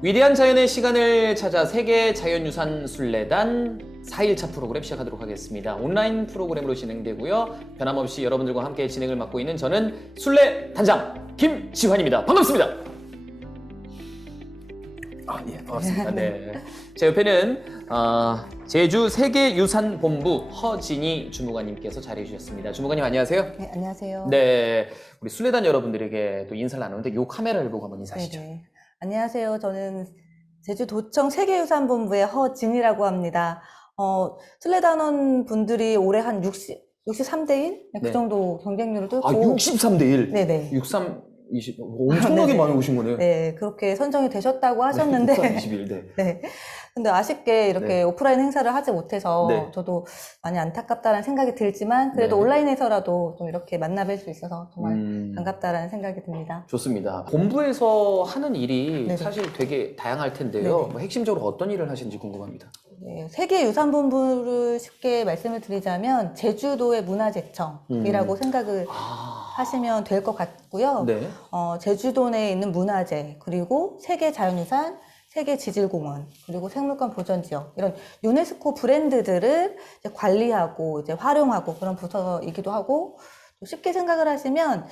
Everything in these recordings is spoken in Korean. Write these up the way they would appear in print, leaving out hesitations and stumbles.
위대한 자연의 시간을 찾아 세계 자연유산 순례단 4일차 프로그램 시작하도록 하겠습니다. 온라인 프로그램으로 진행되고요. 변함없이 여러분들과 함께 진행을 맡고 있는 저는 순례단장 김지환입니다. 반갑습니다. 예, 반갑습니다. 네. 제 옆에는 제주 세계유산본부 허진희 주무관님께서 자리해 주셨습니다. 주무관님 안녕하세요. 네, 안녕하세요. 네, 우리 순례단 여러분들에게 또 인사를 나누는데 이 카메라를 보고 한번 인사하시죠. 네네. 안녕하세요. 저는 제주도청 세계유산본부의 허진이라고 합니다. 순례단원 분들이 올해 한 63대 1? 네, 네. 그 정도 경쟁률을 뚫고 63대 1. 네네. 63, 20, 엄청나게 네네. 많이 오신 거네요. 네, 그렇게 선정이 되셨다고 하셨는데 63, 21, 네. 네. 근데 아쉽게 이렇게 네. 오프라인 행사를 하지 못해서 네. 저도 많이 안타깝다라는 생각이 들지만 그래도 네. 온라인에서라도 좀 이렇게 만나뵐 수 있어서 정말 음, 반갑다라는 생각이 듭니다. 좋습니다. 본부에서 하는 일이 네네. 사실 되게 다양할 텐데요. 네네. 뭐 핵심적으로 어떤 일을 하시는지 궁금합니다. 네, 세계유산본부를 쉽게 말씀을 드리자면 제주도의 문화재청이라고 생각을 하시면 될 것 같고요. 네. 제주도 내에 있는 문화재, 그리고 세계자연유산, 세계지질공원, 그리고 생물권 보전지역 이런 유네스코 브랜드들을 이제 관리하고 이제 활용하고 그런 부서이기도 하고, 또 쉽게 생각을 하시면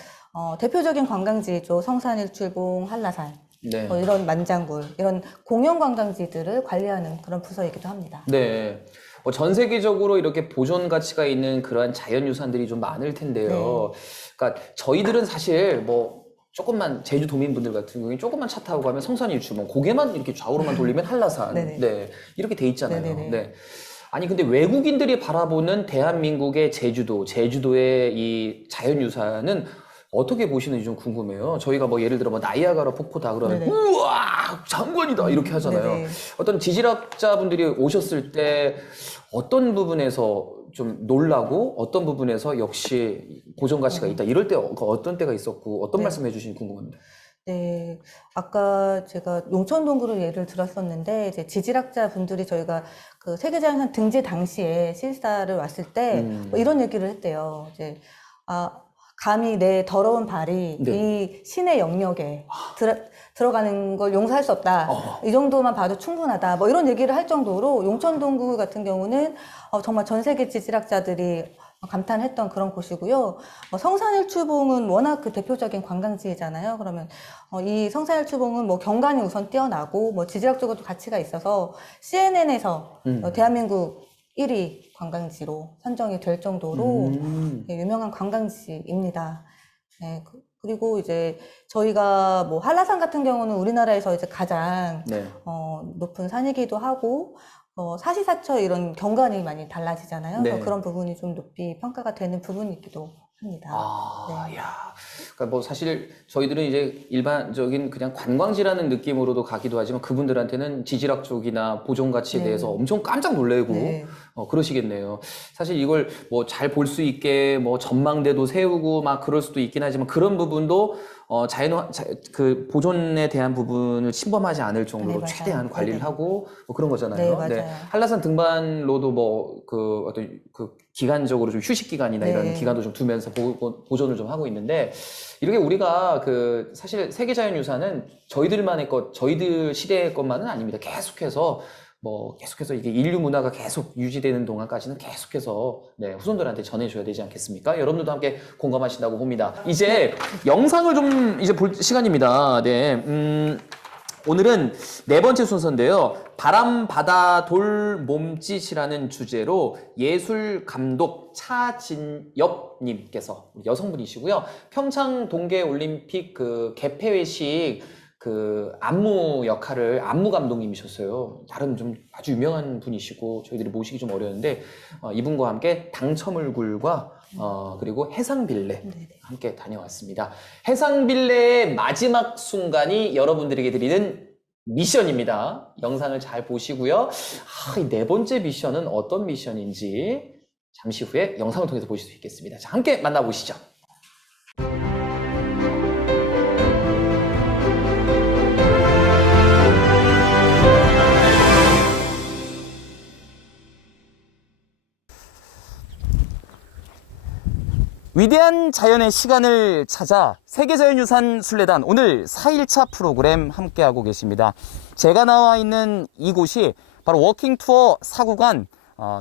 대표적인 관광지죠. 성산일출봉, 한라산. 네. 이런 만장굴, 이런 공영 관광지들을 관리하는 그런 부서이기도 합니다. 네. 전 세계적으로 이렇게 보존 가치가 있는 그러한 자연유산들이 좀 많을 텐데요. 그러니까 저희들은 사실 뭐 조금만 제주 도민분들 같은 경우에 조금만 차 타고 가면 성산일출봉 고개만 이렇게 좌우로만 돌리면 한라산. 네네. 네. 이렇게 돼 있잖아요. 네네네. 네. 아니 근데 외국인들이 바라보는 대한민국의 제주도의 이 자연유산은 어떻게 보시는지 좀 궁금해요. 저희가 뭐 예를 들어 뭐 나이아가라 폭포다 그러면 네네. 우와 장관이다 이렇게 하잖아요. 네네. 어떤 지질학자분들이 오셨을 때 어떤 부분에서 좀 놀라고 어떤 부분에서 역시 보존 가치가 있다 이럴 때 어떤 때가 있었고 어떤 네. 말씀해 주시는지 궁금합니다. 네, 아까 제가 용천동굴을 예를 들었었는데, 이제 지질학자 분들이 저희가 그 세계자연유산 등재 당시에 실사를 왔을 때, 뭐 이런 얘기를 했대요. 이제, 감히 내 더러운 발이 네. 이 신의 영역에 들어가는 걸 용서할 수 없다. 이 정도만 봐도 충분하다. 뭐 이런 얘기를 할 정도로 용천동굴 같은 경우는 정말 전 세계 지질학자들이 감탄했던 그런 곳이고요. 성산일출봉은 워낙 그 대표적인 관광지잖아요. 그러면 이 성산일출봉은 뭐 경관이 우선 뛰어나고 뭐 지질학적으로도 가치가 있어서 CNN에서 대한민국 1위 관광지로 선정이 될 정도로 유명한 관광지입니다. 네, 그리고 이제 저희가 뭐 한라산 같은 경우는 우리나라에서 이제 가장 네. 높은 산이기도 하고 사시사철 이런 경관이 많이 달라지잖아요. 네. 그래서 그런 부분이 좀 높이 평가가 되는 부분이기도 합니다. 네. 야. 그러니까 뭐 사실 저희들은 이제 일반적인 그냥 관광지라는 느낌으로도 가기도 하지만 그분들한테는 지질학 쪽이나 보존 가치에 네. 대해서 엄청 깜짝 놀래고 네. 그러시겠네요. 사실 이걸 뭐 잘 볼 수 있게 뭐 전망대도 세우고 막 그럴 수도 있긴 하지만 그런 부분도 그 보존에 대한 부분을 침범하지 않을 정도로 네, 맞아요. 최대한 관리를 네네. 하고 뭐 그런 거잖아요. 네, 맞아요. 한라산 등반로도 뭐 그 어떤 그 기간적으로 좀 휴식 기간이나 네. 이런 기간도 좀 두면서 보존을 좀 하고 있는데 이렇게 우리가 그 사실 세계자연유산은 저희들만의 것, 저희들 시대의 것만은 아닙니다. 계속해서 이게 인류 문화가 계속 유지되는 동안까지는 계속해서 후손들한테 전해줘야 되지 않겠습니까? 여러분들도 함께 공감하신다고 봅니다. 이제 영상을 좀 이제 볼 시간입니다. 네. 오늘은 네 번째 순서인데요. 바람, 바다, 돌, 몸짓이라는 주제로 예술 감독 차진엽님께서 여성분이시고요. 평창 동계올림픽 그 개폐회식 그 안무 역할을 안무 감독님이셨어요. 다른 좀 아주 유명한 분이시고 저희들이 모시기 좀 어려운데 이분과 함께 당첨을굴과 그리고 해상빌레 함께 다녀왔습니다. 해상빌레의 마지막 순간이 여러분들에게 드리는 미션입니다. 영상을 잘 보시고요. 이 네 번째 미션은 어떤 미션인지 잠시 후에 영상을 통해서 보실 수 있겠습니다. 자, 함께 만나보시죠. 위대한 자연의 시간을 찾아 세계자연유산 순례단 오늘 4일차 프로그램 함께하고 계십니다. 제가 나와 있는 이곳이 바로 워킹투어 4구간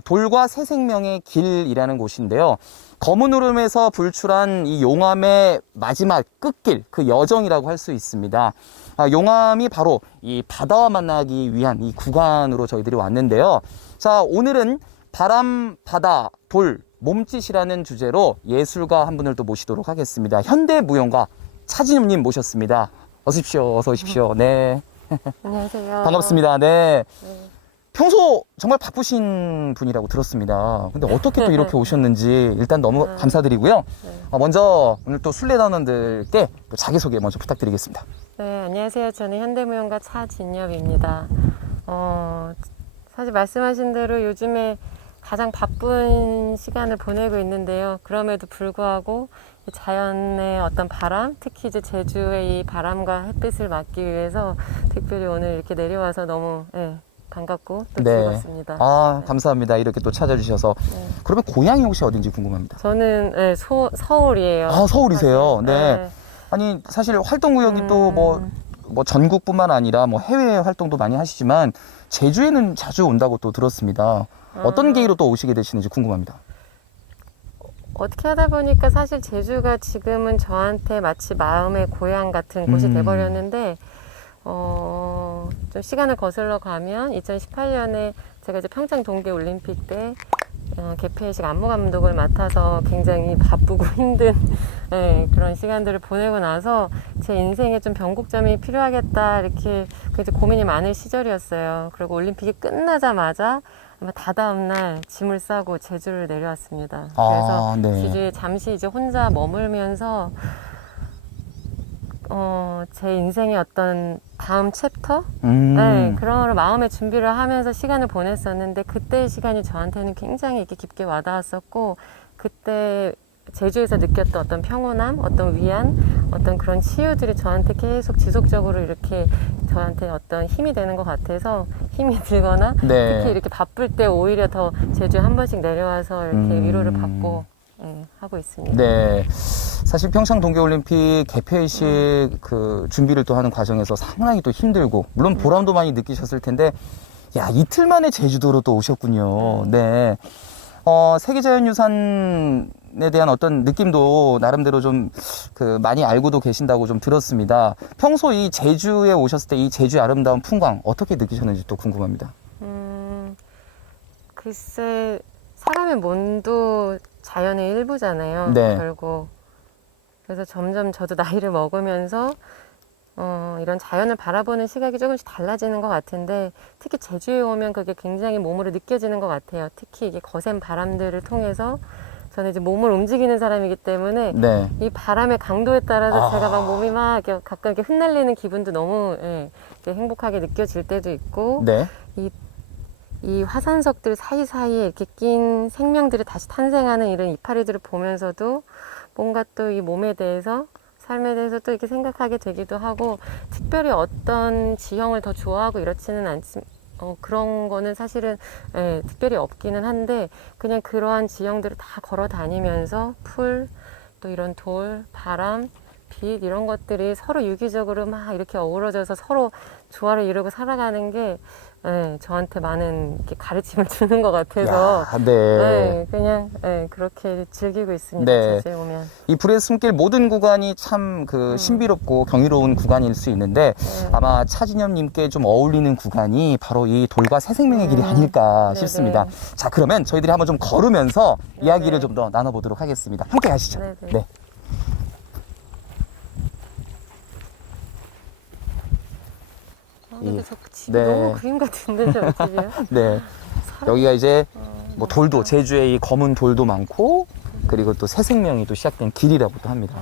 돌과 새 생명의 길이라는 곳인데요. 검은 오름에서 불출한 이 용암의 마지막 끝길, 그 여정이라고 할 수 있습니다. 용암이 바로 이 바다와 만나기 위한 이 구간으로 저희들이 왔는데요. 자, 오늘은 바람, 바다, 돌, 몸짓이라는 주제로 예술가 한 분을 또 모시도록 하겠습니다. 현대무용가 차진엽님 모셨습니다. 어서 오십시오. 어서 오십시오. 네. 안녕하세요. 반갑습니다. 네. 네. 평소 정말 바쁘신 분이라고 들었습니다. 근데 어떻게 또 이렇게 오셨는지 일단 너무 감사드리고요. 먼저 오늘 또 순례단원들께 또 자기소개 먼저 부탁드리겠습니다. 네, 안녕하세요. 저는 현대무용가 차진엽입니다. 사실 말씀하신 대로 요즘에 가장 바쁜 시간을 보내고 있는데요. 그럼에도 불구하고 이 자연의 어떤 바람, 특히 이제 제주의 이 바람과 햇빛을 맞기 위해서 특별히 오늘 이렇게 내려와서 너무 반갑고 또 즐겁습니다. 감사합니다. 이렇게 또 찾아주셔서. 네. 그러면 고향이 혹시 어딘지 궁금합니다. 저는 서울이에요. 서울이세요. 사실. 네. 아니, 사실 활동구역이 또 뭐 전국뿐만 아니라 뭐 해외 활동도 많이 하시지만 제주에는 자주 온다고 또 들었습니다. 어떤 계기로 또 오시게 되시는지 궁금합니다. 어떻게 하다 보니까 사실 제주가 지금은 저한테 마치 마음의 고향 같은 곳이 돼버렸는데, 좀 시간을 거슬러 가면 2018년에 제가 이제 평창 동계 올림픽 때 개폐식 안무 감독을 맡아서 굉장히 바쁘고 힘든 그런 시간들을 보내고 나서 제 인생에 좀 변곡점이 필요하겠다 이렇게 굉장히 고민이 많은 시절이었어요. 그리고 올림픽이 끝나자마자 아마 다다음 날 짐을 싸고 제주를 내려왔습니다. 그래서 제주에 잠시 이제 혼자 머물면서 제 인생의 어떤 다음 챕터? 그런 걸 마음의 준비를 하면서 시간을 보냈었는데 그때의 시간이 저한테는 굉장히 이렇게 깊게 와닿았었고 그때 제주에서 느꼈던 어떤 평온함, 어떤 위안, 어떤 그런 치유들이 저한테 계속 지속적으로 이렇게 저한테 어떤 힘이 되는 것 같아서 힘이 들거나 특히 이렇게 바쁠 때 오히려 더 제주에 한 번씩 내려와서 이렇게 위로를 받고 하고 있습니다. 네. 사실 평창 동계올림픽 개폐식 그 준비를 또 하는 과정에서 상당히 또 힘들고 물론 보람도 많이 느끼셨을 텐데 야, 이틀 만에 제주도로 또 오셨군요. 네. 세계자연유산에 대한 어떤 느낌도 나름대로 좀 그 많이 알고도 계신다고 좀 들었습니다. 평소 이 제주에 오셨을 때 이 제주의 아름다운 풍광 어떻게 느끼셨는지 또 궁금합니다. 글쎄 사람의 몸도 자연의 일부잖아요. 네. 결국. 그래서 점점 저도 나이를 먹으면서 이런 자연을 바라보는 시각이 조금씩 달라지는 것 같은데 특히 제주에 오면 그게 굉장히 몸으로 느껴지는 것 같아요. 특히 이게 거센 바람들을 통해서 저는 이제 몸을 움직이는 사람이기 때문에 이 바람의 강도에 따라서 제가 막 몸이 막 이렇게 가끔 이렇게 흩날리는 기분도 너무 이렇게 행복하게 느껴질 때도 있고 이 화산석들 사이사이에 이렇게 낀 생명들이 다시 탄생하는 이런 이파리들을 보면서도 뭔가 또 이 몸에 대해서 삶에 대해서 또 이렇게 생각하게 되기도 하고 특별히 어떤 지형을 더 좋아하고 이렇지는 않지만 그런 거는 사실은 특별히 없기는 한데 그냥 그러한 지형들을 다 걸어 다니면서 풀, 또 이런 돌, 바람, 빛 이런 것들이 서로 유기적으로 막 이렇게 어우러져서 서로 조화를 이루고 살아가는 게 저한테 많은 이렇게 가르침을 주는 것 같아서 그냥 그렇게 즐기고 있습니다. 제주에 오면. 이 불의 숨길 모든 구간이 참 그 신비롭고 경이로운 구간일 수 있는데 아마 차진엽님께 좀 어울리는 구간이 바로 이 돌과 새 생명의 길이 아닐까 싶습니다. 자, 그러면 저희들이 한번 좀 걸으면서 이야기를 좀 더 나눠보도록 하겠습니다. 함께 가시죠. 네. 근데 저 집이 너무 그림 같은데 저 집이요? 네. 여기가 이제 뭐 돌도 제주에 이 검은 돌도 많고 그리고 또 새 생명이 또 시작된 길이라고도 합니다.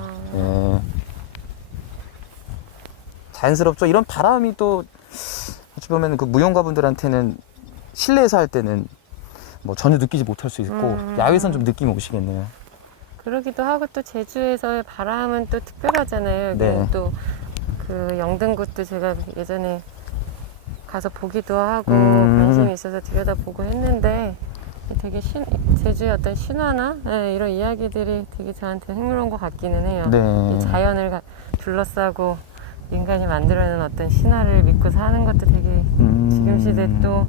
자연스럽죠. 이런 바람이 또 어찌 보면 그 무용가분들한테는 실내에서 할 때는 뭐 전혀 느끼지 못할 수 있고 야외에선 좀 느낌이 오시겠네요. 그러기도 하고 또 제주에서의 바람은 또 특별하잖아요. 또 그 영등굿도 제가 예전에 가서 보기도 하고 관심이 있어서 들여다보고 했는데 되게 제주의 어떤 신화나 네, 이런 이야기들이 되게 저한테 흥미로운 것 같기는 해요. 네. 이 자연을 둘러싸고 인간이 만들어내는 어떤 신화를 믿고 사는 것도 되게 지금 시대 또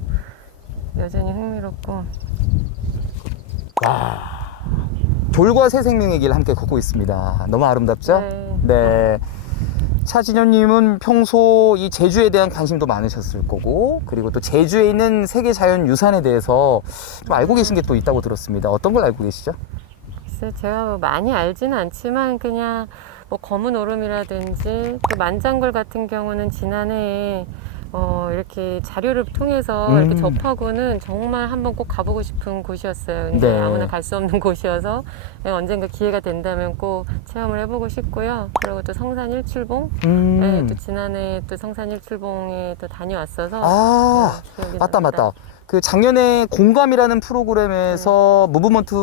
여전히 흥미롭고. 돌과 새 생명의 길 함께 걷고 있습니다. 너무 아름답죠? 네. 네. 차진현님은 평소 이 제주에 대한 관심도 많으셨을 거고, 그리고 또 제주에 있는 세계 자연 유산에 대해서 좀 알고 계신 게 또 있다고 들었습니다. 어떤 걸 알고 계시죠? 글쎄 제가 뭐 많이 알지는 않지만 그냥 뭐 검은 오름이라든지 또 만장굴 같은 경우는 지난해에 이렇게 자료를 통해서 이렇게 접하고는 정말 한번 꼭 가보고 싶은 곳이었어요. 근데 네. 아무나 갈 수 없는 곳이어서 언젠가 기회가 된다면 꼭 체험을 해보고 싶고요. 그리고 또 성산 일출봉, 네, 또 지난해 또 성산 일출봉에 또 다녀왔어서 아, 네, 기억이 맞다, 납니다. 맞다. 그 작년에 공감이라는 프로그램에서 무브먼트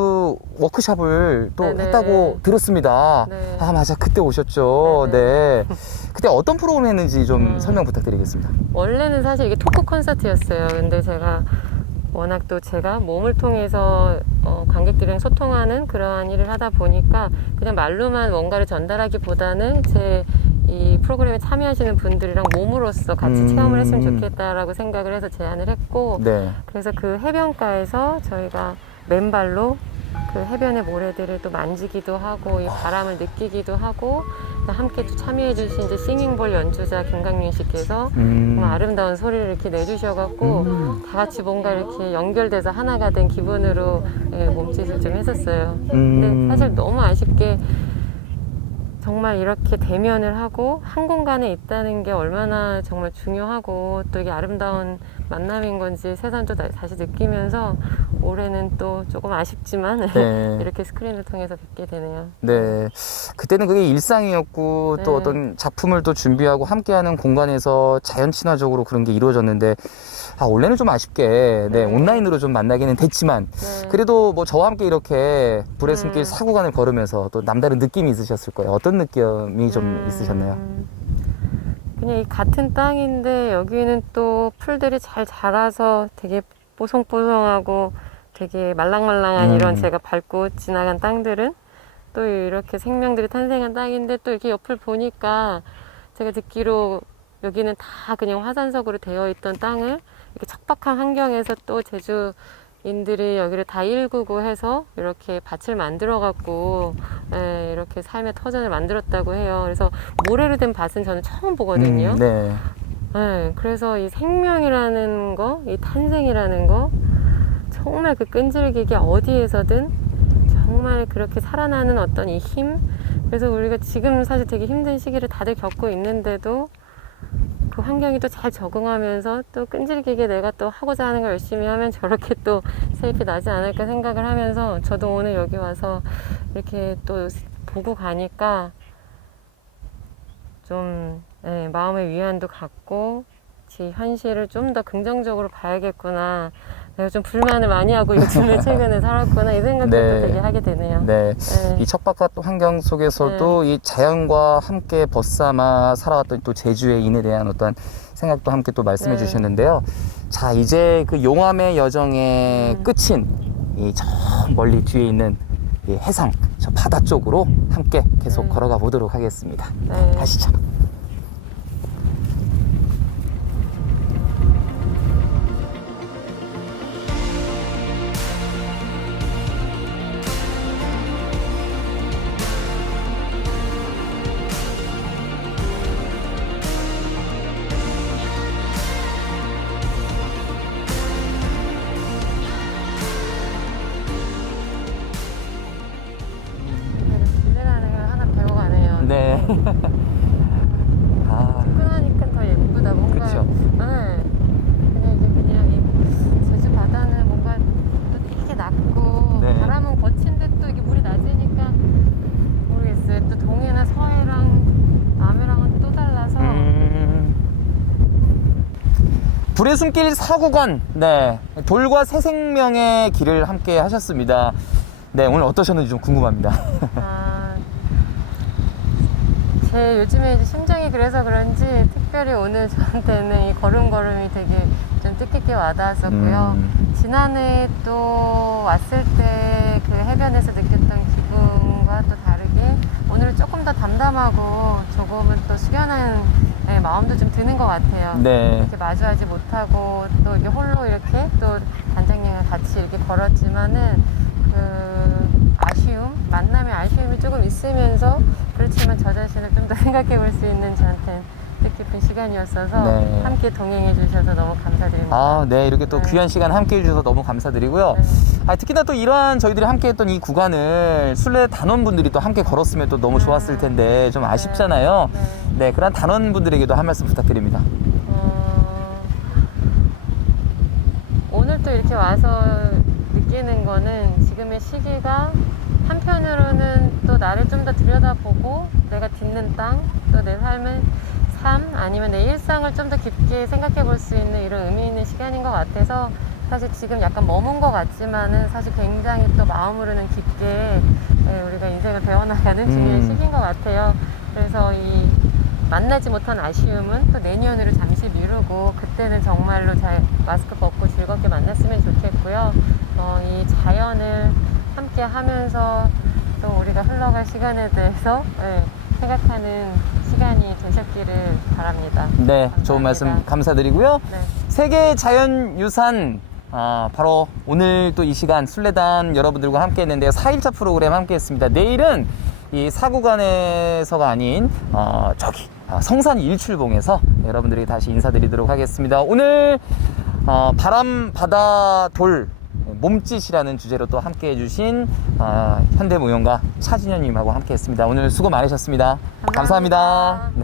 워크숍을 또 네네. 했다고 들었습니다. 네. 아, 맞아. 그때 오셨죠. 네. 네네. 그때 어떤 프로그램 했는지 좀 설명 부탁드리겠습니다. 원래는 사실 이게 토크 콘서트였어요. 근데 제가 워낙 또 제가 몸을 통해서 관객들이랑 소통하는 그러한 일을 하다 보니까 그냥 말로만 뭔가를 전달하기보다는 제 이 프로그램에 참여하시는 분들이랑 몸으로서 같이 체험을 했으면 좋겠다라고 생각을 해서 제안을 했고, 네. 그래서 그 해변가에서 저희가 맨발로 그 해변의 모래들을 또 만지기도 하고 이 바람을 느끼기도 하고 함께 또 참여해 주신 이제 싱잉볼 연주자 김강윤 씨께서 정말 아름다운 소리를 이렇게 내주셔갖고 다 같이 뭔가 이렇게 연결돼서 하나가 된 기분으로 몸짓을 좀 했었어요. 근데 사실 너무 아쉽게 정말 이렇게 대면을 하고 한 공간에 있다는 게 얼마나 정말 중요하고 또 이게 아름다운 만남인 건지 새삼 또 다시 느끼면서 올해는 또 조금 아쉽지만 네. 이렇게 스크린을 통해서 뵙게 되네요. 네. 그때는 그게 일상이었고 또 네. 어떤 작품을 또 준비하고 함께하는 공간에서 자연 친화적으로 그런 게 이루어졌는데, 아, 원래는 좀 아쉽게, 네, 온라인으로 좀 만나기는 됐지만, 네. 그래도 뭐 저와 함께 이렇게 불의 숨길 사구간을 걸으면서 또 남다른 느낌이 있으셨을 거예요. 어떤 느낌이 좀 있으셨나요? 그냥 이 같은 땅인데 여기는 또 풀들이 잘 자라서 되게 뽀송뽀송하고 되게 말랑말랑한 이런 제가 밟고 지나간 땅들은 또 이렇게 생명들이 탄생한 땅인데 또 이렇게 옆을 보니까 제가 듣기로 여기는 다 그냥 화산석으로 되어 있던 땅을 이렇게 척박한 환경에서 또 제주인들이 여기를 다 일구고 해서 이렇게 밭을 만들어 갖고 이렇게 삶의 터전을 만들었다고 해요. 그래서 모래로 된 밭은 저는 처음 보거든요. 네. 네, 그래서 이 생명이라는 거, 이 탄생이라는 거, 정말 그 끈질기게 어디에서든 정말 그렇게 살아나는 어떤 이 힘. 그래서 우리가 지금 사실 되게 힘든 시기를 다들 겪고 있는데도 그 환경이 또 잘 적응하면서 또 끈질기게 내가 또 하고자 하는 걸 열심히 하면 저렇게 또 세잎이 나지 않을까 생각을 하면서 저도 오늘 여기 와서 이렇게 또 보고 가니까 좀 마음의 위안도 갖고 제 현실을 좀 더 긍정적으로 봐야겠구나. 내가 좀 불만을 많이 하고 요즘에 최근에 살았구나 이 생각도 네. 되게 하게 되네요. 네. 네. 이 척박한 환경 속에서도 이 자연과 함께 벗삼아 살아왔던 또 제주의 인에 대한 어떤 생각도 함께 또 말씀해 네. 주셨는데요. 자, 이제 그 용암의 여정의 끝인 이 저 멀리 뒤에 있는 이 해상, 저 바다 쪽으로 함께 계속 걸어가 보도록 하겠습니다. 네. 가시죠. 빌레라는 걸 하나 배워가네요. 네. 아, 접근하니까 더 예쁘다. 뭔가. 그쵸. 네. 그냥 이게 그냥 이 제주 바다는 뭔가 또 되게 낮고 네. 바람은 거친데 또 이게 물이 낮으니까 모르겠어요. 또 동해나 서해랑 남해랑은 또 달라서. 불의 숨길 4구간, 네, 돌과 새 생명의 길을 함께 하셨습니다. 네, 오늘 어떠셨는지 좀 궁금합니다. 아, 제 요즘에 이제 심정이 그래서 그런지 특별히 오늘 저한테는 이 걸음걸음이 되게 좀 뜻깊게 와닿았었고요. 지난해 또 왔을 때 그 해변에서 느꼈던 기분과 또 다르게 오늘은 조금 더 담담하고 조금은 또 숙연한 마음도 좀 드는 것 같아요. 네. 이렇게 마주하지 못하고 또 이렇게 홀로 이렇게 또 단장님과 같이 이렇게 걸었지만은 그 아쉬움, 만남의 아쉬움이 조금 있으면서 그렇지만 저 자신을 좀 더 생각해 볼 수 있는 저한테는 뜻깊은 시간이었어서 네. 함께 동행해 주셔서 너무 감사드립니다. 아, 네. 이렇게 또 네. 귀한 시간 함께 해주셔서 너무 감사드리고요. 네. 특히나 또 이러한 저희들이 함께 했던 이 구간을 순례 단원분들이 또 함께 걸었으면 또 너무 좋았을 텐데 좀 아쉽잖아요. 네. 네, 그런 단원분들에게도 한 말씀 부탁드립니다. 오늘 또 이렇게 와서 느끼는 거는 지금의 시기가 한편으로는 또 나를 좀 더 들여다보고 내가 딛는 땅, 또 내 삶을 아니면 내 일상을 좀 더 깊게 생각해 볼 수 있는 이런 의미 있는 시간인 것 같아서 사실 지금 약간 머문 것 같지만은 사실 굉장히 또 마음으로는 깊게 우리가 인생을 배워나가는 중요한 시기인 것 같아요. 그래서 이 만나지 못한 아쉬움은 또 내년으로 잠시 미루고 그때는 정말로 잘 마스크 벗고 즐겁게 만났으면 좋겠고요. 이 자연을 함께 하면서 또 우리가 흘러갈 시간에 대해서 생각하는 시간이 되셨기를 바랍니다. 네, 감사합니다. 좋은 말씀 감사드리고요. 네. 세계 자연유산 바로 오늘 또 이 시간 순례단 여러분들과 함께 했는데요. 4일차 프로그램 함께 했습니다. 내일은 이 사구간에서가 아닌 저기 성산 일출봉에서 여러분들에게 다시 인사드리도록 하겠습니다. 오늘 바람, 바다, 돌 몸짓이라는 주제로 또 함께 해주신 현대무용가 차진현님하고 함께 했습니다. 오늘 수고 많으셨습니다. 감사합니다. 네.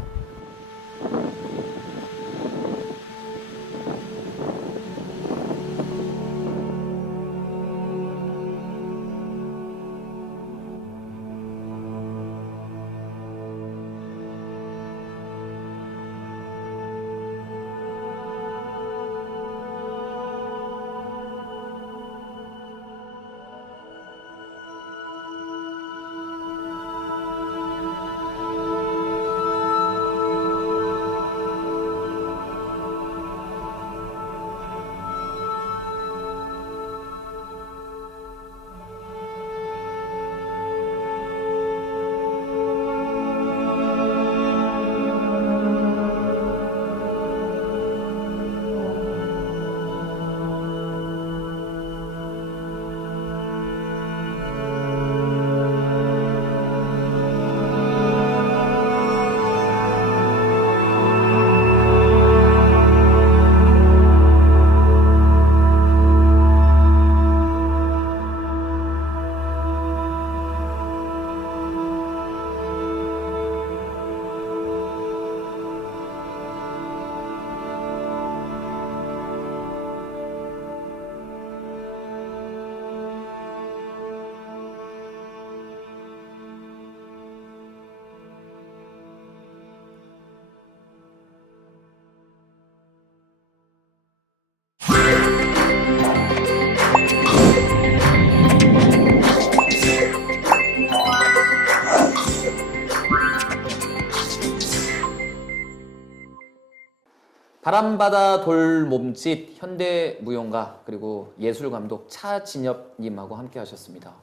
바람바다 돌 몸짓 현대무용가 그리고 예술감독 차진엽님하고 함께 하셨습니다.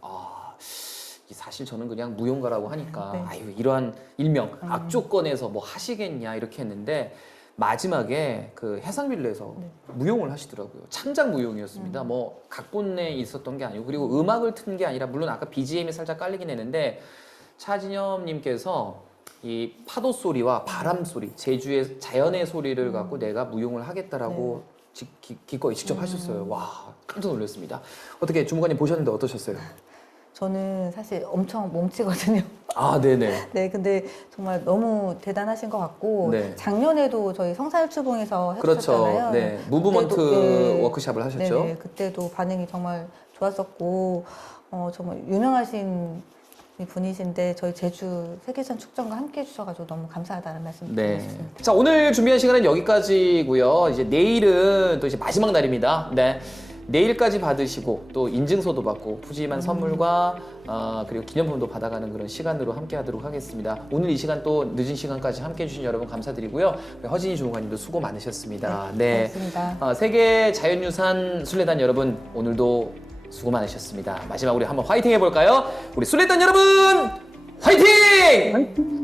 사실 저는 그냥 무용가라고 하니까 네. 아유 이러한 일명 악조건에서 뭐 하시겠냐 이렇게 했는데 마지막에 그 해상빌레에서 네. 무용을 하시더라고요. 창작 무용이었습니다. 뭐 각본에 있었던 게 아니고 그리고 음악을 튼 게 아니라 물론 아까 BGM이 살짝 깔리긴 했는데 차진엽님께서 이 파도 소리와 바람 소리, 제주의 자연의 소리를 갖고 내가 무용을 하겠다라고 기꺼이 직접 하셨어요. 와 깜짝 놀랐습니다. 어떻게 주무관님 보셨는데 어떠셨어요? 저는 사실 엄청 몸치거든요. 아 네네. 네, 근데 정말 너무 대단하신 것 같고 네. 작년에도 저희 성산일출봉에서 그렇죠. 해주셨잖아요. 네, 무브먼트 그때도, 네. 워크샵을 하셨죠. 네네, 그때도 반응이 정말 좋았었고 정말 유명하신 분이신데 저희 제주 세계산 축전과 함께 해주셔가지고 너무 감사하다는 말씀 드리고 네. 싶습니다. 자 오늘 준비한 시간은 여기까지고요. 이제 내일은 또 이제 마지막 날입니다. 네. 내일까지 받으시고 또 인증서도 받고 푸짐한 선물과 그리고 기념품도 받아가는 그런 시간으로 함께 하도록 하겠습니다. 오늘 이 시간 또 늦은 시간까지 함께 해주신 여러분 감사드리고요. 허진희 주무관님도 수고 많으셨습니다. 네. 고맙습니다. 세계 자연유산 순례단 여러분 오늘도 수고 많으셨습니다. 마지막으로 한번 화이팅 해볼까요? 우리 순례단 여러분 화이팅!